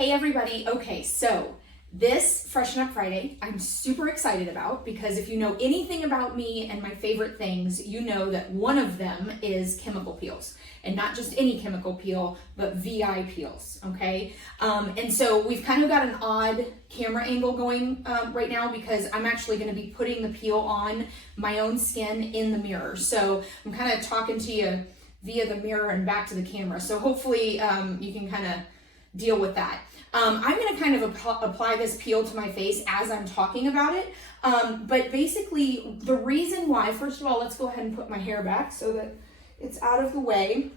Hey everybody, okay, so this Freshen Up Friday, I'm super excited about because if you know anything about me and my favorite things, you know that one of them is chemical peels. And not just any chemical peel, but VI peels, okay? And so we've kind of got an odd camera angle going right now because I'm actually gonna be putting the peel on my own skin in the mirror. So I'm kind of talking to you via the mirror and back to the camera. So hopefully you can kind of deal with that. I'm going to kind of apply this peel to my face as I'm talking about it. But basically the reason why, first of all, let's go ahead and put my hair back so that it's out of the way.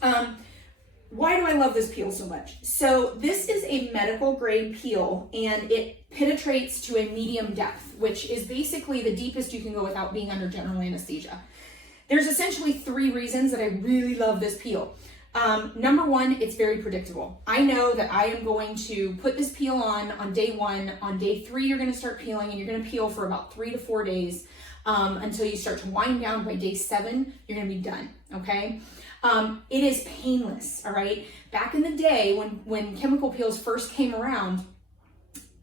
Why do I love this peel so much? So this is a medical grade peel and it penetrates to a medium depth, which is basically the deepest you can go without being under general anesthesia. There's essentially three reasons that I really love this peel. Number one, it's very predictable. I know that I am going to put this peel on day one. On day three, you're going to start peeling and you're going to peel for about 3 to 4 days until you start to wind down. By day 7, you're going to be done, okay? It is painless, all right? Back in the day when chemical peels first came around,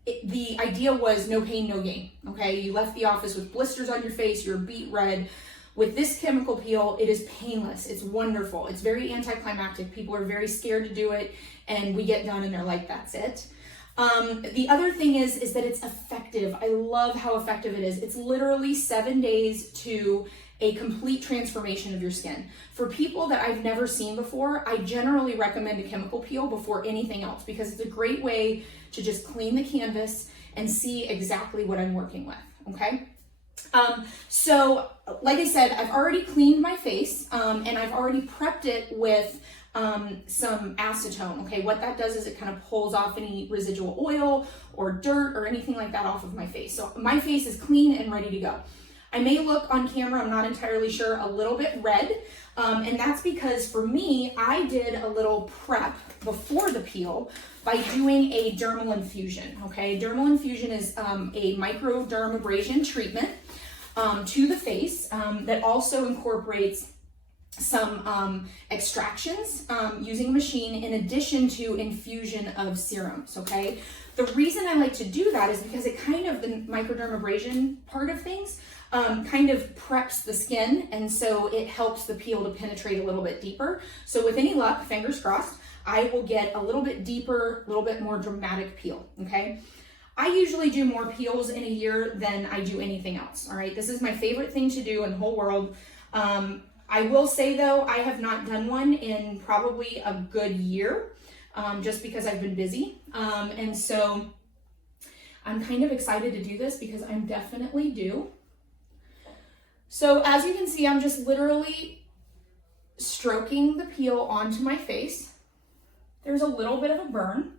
the idea was no pain, no gain, okay? You left the office with blisters on your face, you're beet red. With this chemical peel, it is painless. It's wonderful. It's very anticlimactic. People are very scared to do it, and we get done and they're like, that's it. The other thing is that it's effective. I love how effective it is. It's literally 7 days to a complete transformation of your skin. For people that I've never seen before, I generally recommend a chemical peel before anything else because it's a great way to just clean the canvas and see exactly what I'm working with, okay? So like I said, I've already cleaned my face and I've already prepped it with some acetone. Okay, what that does is it kind of pulls off any residual oil or dirt or anything like that off of my face. So my face is clean and ready to go. I may look on camera, I'm not entirely sure, a little bit red. And that's because for me, I did a little prep before the peel by doing a dermal infusion, okay? Dermal infusion is a microdermabrasion treatment to the face that also incorporates some extractions using a machine in addition to infusion of serums, okay? The reason I like to do that is because it kind of, the microdermabrasion part of things, kind of preps the skin, and so it helps the peel to penetrate a little bit deeper. So with any luck, fingers crossed, I will get a little bit deeper, a little bit more dramatic peel, okay? I usually do more peels in a year than I do anything else, all right? This is my favorite thing to do in the whole world. I will say though, I have not done one in probably a good year, just because I've been busy. And so I'm kind of excited to do this because I'm definitely due. So as you can see, I'm just literally stroking the peel onto my face. There's a little bit of a burn,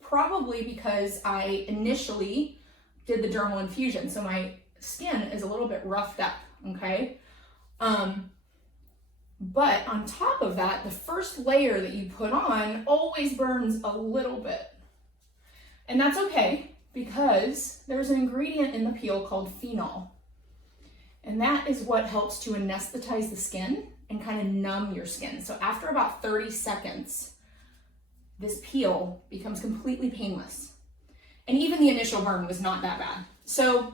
probably because I initially did the dermal infusion. So my skin is a little bit roughed up, okay? But on top of that, the first layer that you put on always burns a little bit. And that's okay because there's an ingredient in the peel called phenol. And that is what helps to anesthetize the skin and kind of numb your skin. So after about 30 seconds, this peel becomes completely painless. And even the initial burn was not that bad. So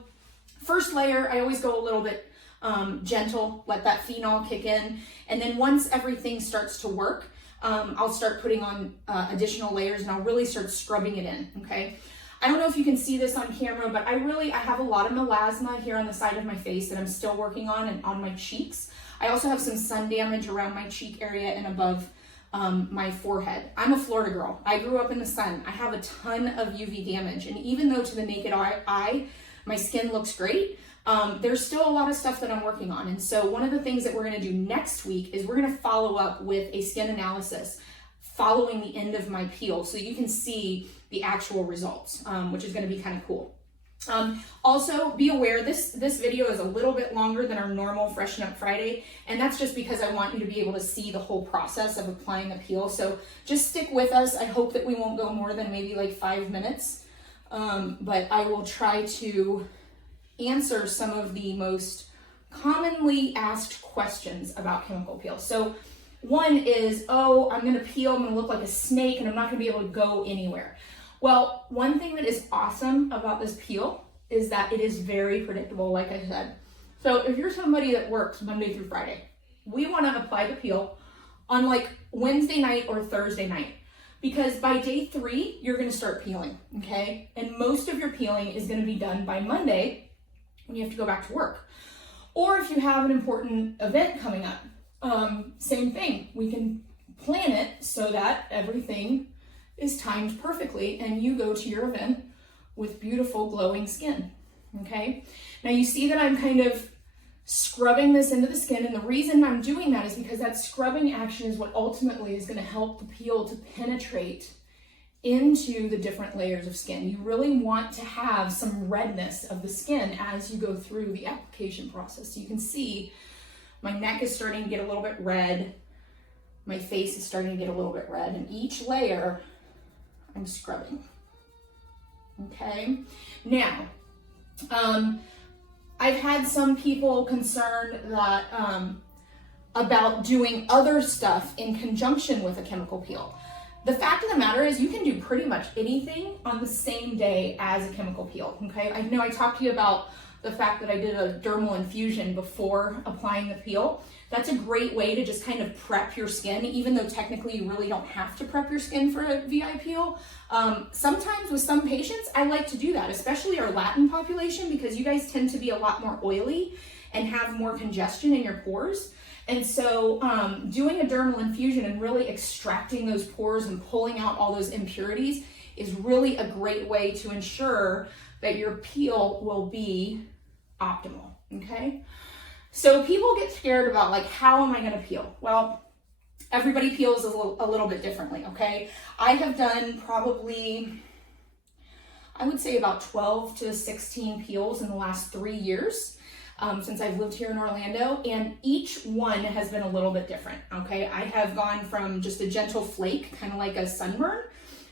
first layer, I always go a little bit gentle, let that phenol kick in. And then once everything starts to work, I'll start putting on additional layers and I'll really start scrubbing it in, okay? I don't know if you can see this on camera, but I have a lot of melasma here on the side of my face that I'm still working on and on my cheeks. I also have some sun damage around my cheek area and above my forehead. I'm a Florida girl. I grew up in the sun. I have a ton of UV damage. And even though to the naked eye, my skin looks great, there's still a lot of stuff that I'm working on. And so one of the things that we're gonna do next week is we're gonna follow up with a skin analysis following the end of my peel so you can see the actual results, which is gonna be kind of cool. Also, be aware this video is a little bit longer than our normal Freshen Up Friday, and that's just because I want you to be able to see the whole process of applying the peel. So just stick with us. I hope that we won't go more than maybe like 5 minutes, but I will try to answer some of the most commonly asked questions about chemical peels. So One is, oh, I'm gonna peel, I'm gonna look like a snake, and I'm not gonna be able to go anywhere. Well, one thing that is awesome about this peel is that it is very predictable, like I said. So if you're somebody that works Monday through Friday, we wanna apply the peel on like Wednesday night or Thursday night, because by day 3, you're gonna start peeling, okay? And most of your peeling is gonna be done by Monday when you have to go back to work. Or if you have an important event coming up, same thing. We can plan it so that everything is timed perfectly and you go to your event with beautiful glowing skin, okay? Now you see that I'm kind of scrubbing this into the skin, and the reason I'm doing that is because that scrubbing action is what ultimately is going to help the peel to penetrate into the different layers of skin. You really want to have some redness of the skin as you go through the application process. So you can see my neck is starting to get a little bit red, my face is starting to get a little bit red, and each layer I'm scrubbing. Okay, now I've had some people concerned that about doing other stuff in conjunction with a chemical peel. The fact of the matter is you can do pretty much anything on the same day as a chemical peel, okay? I know I talked to you about the fact that I did a dermal infusion before applying the peel. That's a great way to just kind of prep your skin, even though technically you really don't have to prep your skin for a VI peel. Sometimes with some patients, I like to do that, especially our Latin population, because you guys tend to be a lot more oily and have more congestion in your pores. And so doing a dermal infusion and really extracting those pores and pulling out all those impurities is really a great way to ensure that your peel will be optimal, okay? So people get scared about like, how am I gonna peel? Well, everybody peels a little bit differently, okay? I have done probably, I would say about 12 to 16 peels in the last 3 years since I've lived here in Orlando, and each one has been a little bit different, okay? I have gone from just a gentle flake, kind of like a sunburn,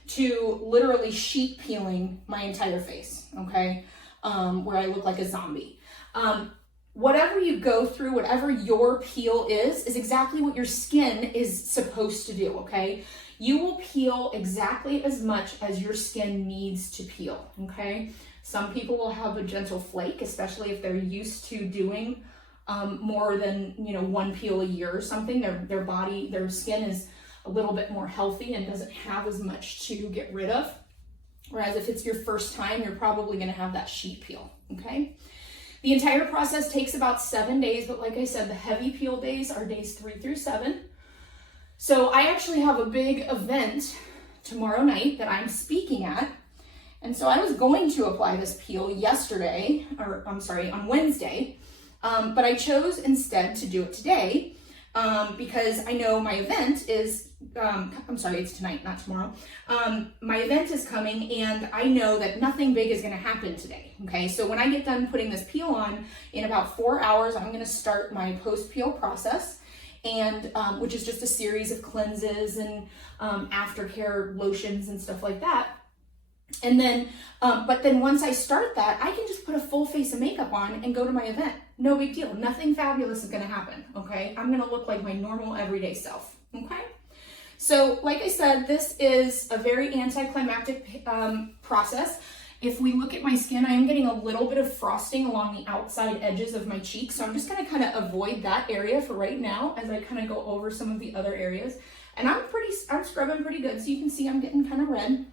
to literally sheet peeling my entire face, okay? Where I look like a zombie. Whatever you go through, whatever your peel is exactly what your skin is supposed to do, okay? You will peel exactly as much as your skin needs to peel, okay? Some people will have a gentle flake, especially if they're used to doing more than, you know, one peel a year or something. Their skin is a little bit more healthy and doesn't have as much to get rid of. Whereas if it's your first time, you're probably gonna have that sheet peel, okay? The entire process takes about 7 days, but like I said, the heavy peel days are days 3 through 7. So I actually have a big event tomorrow night that I'm speaking at. And so I was going to apply this peel on Wednesday, but I chose instead to do it today because I know my event is, it's tonight, not tomorrow. My event is coming and I know that nothing big is gonna happen today, okay? So when I get done putting this peel on, in about 4 hours, I'm gonna start my post-peel process, and which is just a series of cleanses and aftercare lotions and stuff like that. And then, but then once I start that, I can just put a full face of makeup on and go to my event. No big deal. Nothing fabulous is gonna happen, okay? I'm gonna look like my normal everyday self, okay? So like I said, this is a very anticlimactic process. If we look at my skin, I am getting a little bit of frosting along the outside edges of my cheeks. So I'm just gonna kind of avoid that area for right now as I kind of go over some of the other areas. And I'm scrubbing pretty good. So you can see I'm getting kind of red.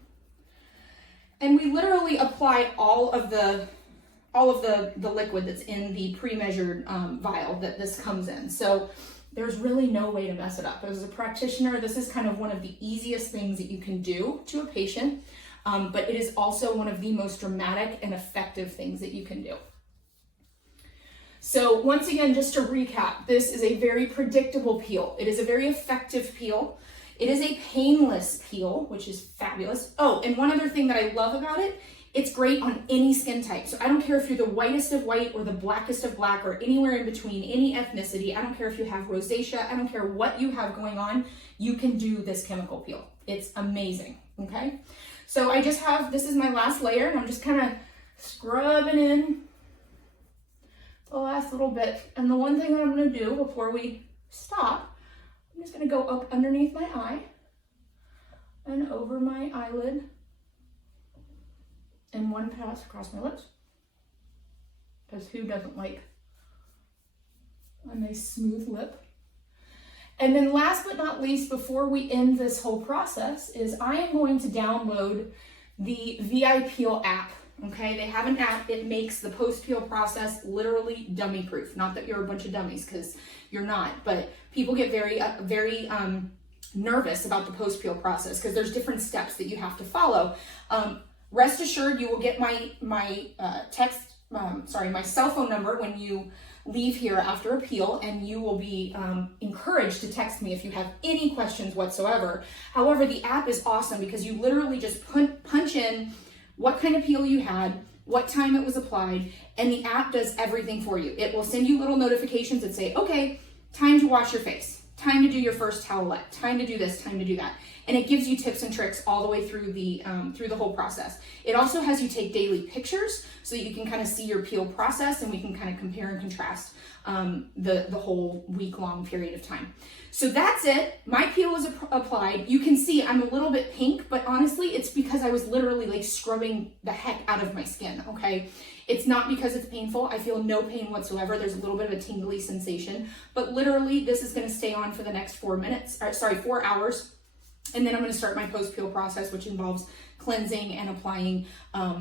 And we literally apply all of the liquid that's in the pre-measured vial that this comes in. So there's really no way to mess it up. As a practitioner, this is kind of one of the easiest things that you can do to a patient, but it is also one of the most dramatic and effective things that you can do. So once again, just to recap, this is a very predictable peel. It is a very effective peel. It is a painless peel, which is fabulous. Oh, and one other thing that I love about it, it's great on any skin type. So I don't care if you're the whitest of white or the blackest of black or anywhere in between, any ethnicity. I don't care if you have rosacea. I don't care what you have going on. You can do this chemical peel. It's amazing, okay? So I just have, this is my last layer, and I'm just kind of scrubbing in the last little bit. And the one thing that I'm gonna do before we stop, I'm I'm just gonna go up underneath my eye and over my eyelid and one pass across my lips. Because who doesn't like a nice smooth lip? And then last but not least, before we end this whole process, is I am going to download the VI Peel app. Okay, they have an app. It makes the post-peel process literally dummy proof. Not that you're a bunch of dummies, because you're not, but people get very nervous about the post-peel process because there's different steps that you have to follow. Rest assured, you will get my cell phone number when you leave here after a peel, and you will be encouraged to text me if you have any questions whatsoever. However, the app is awesome because you literally just punch in what kind of peel you had, what time it was applied, and the app does everything for you. It will send you little notifications that say, okay, time to wash your face, time to do your first towelette, time to do this, time to do that. And it gives you tips and tricks all the way through the whole process. It also has you take daily pictures so that you can kind of see your peel process, and we can kind of compare and contrast the whole week-long period of time. So that's it. My peel is applied. You can see I'm a little bit pink, but honestly, it's because I was literally like scrubbing the heck out of my skin, okay? It's not because it's painful. I feel no pain whatsoever. There's a little bit of a tingly sensation, but literally this is gonna stay on for the next 4 hours. And then I'm going to start my post-peel process, which involves cleansing and applying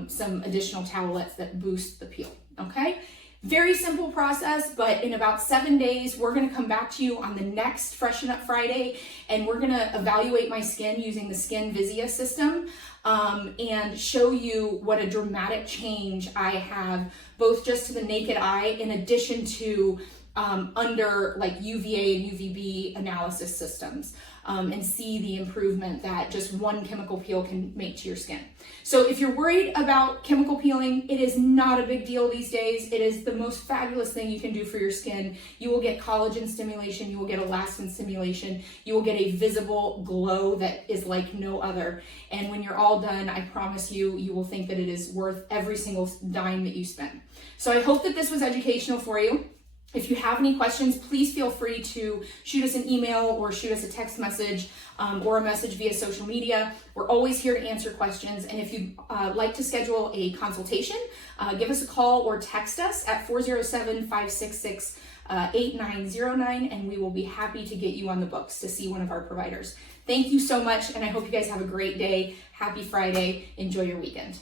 some additional towelettes that boost the peel, okay? Very simple process, but in about 7 days, we're going to come back to you on the next Freshen Up Friday, and we're going to evaluate my skin using the Skin Visia system and show you what a dramatic change I have, both just to the naked eye in addition to under like UVA and UVB analysis systems, and see the improvement that just one chemical peel can make to your skin. So if you're worried about chemical peeling, it is not a big deal these days. It is the most fabulous thing you can do for your skin. You will get collagen stimulation, you will get elastin stimulation, you will get a visible glow that is like no other. And when you're all done, I promise you, you will think that it is worth every single dime that you spend. So I hope that this was educational for you. If you have any questions, please feel free to shoot us an email or shoot us a text message or a message via social media. We're always here to answer questions. And if you'd like to schedule a consultation, give us a call or text us at 407-566-8909, and we will be happy to get you on the books to see one of our providers. Thank you so much, and I hope you guys have a great day. Happy Friday. Enjoy your weekend.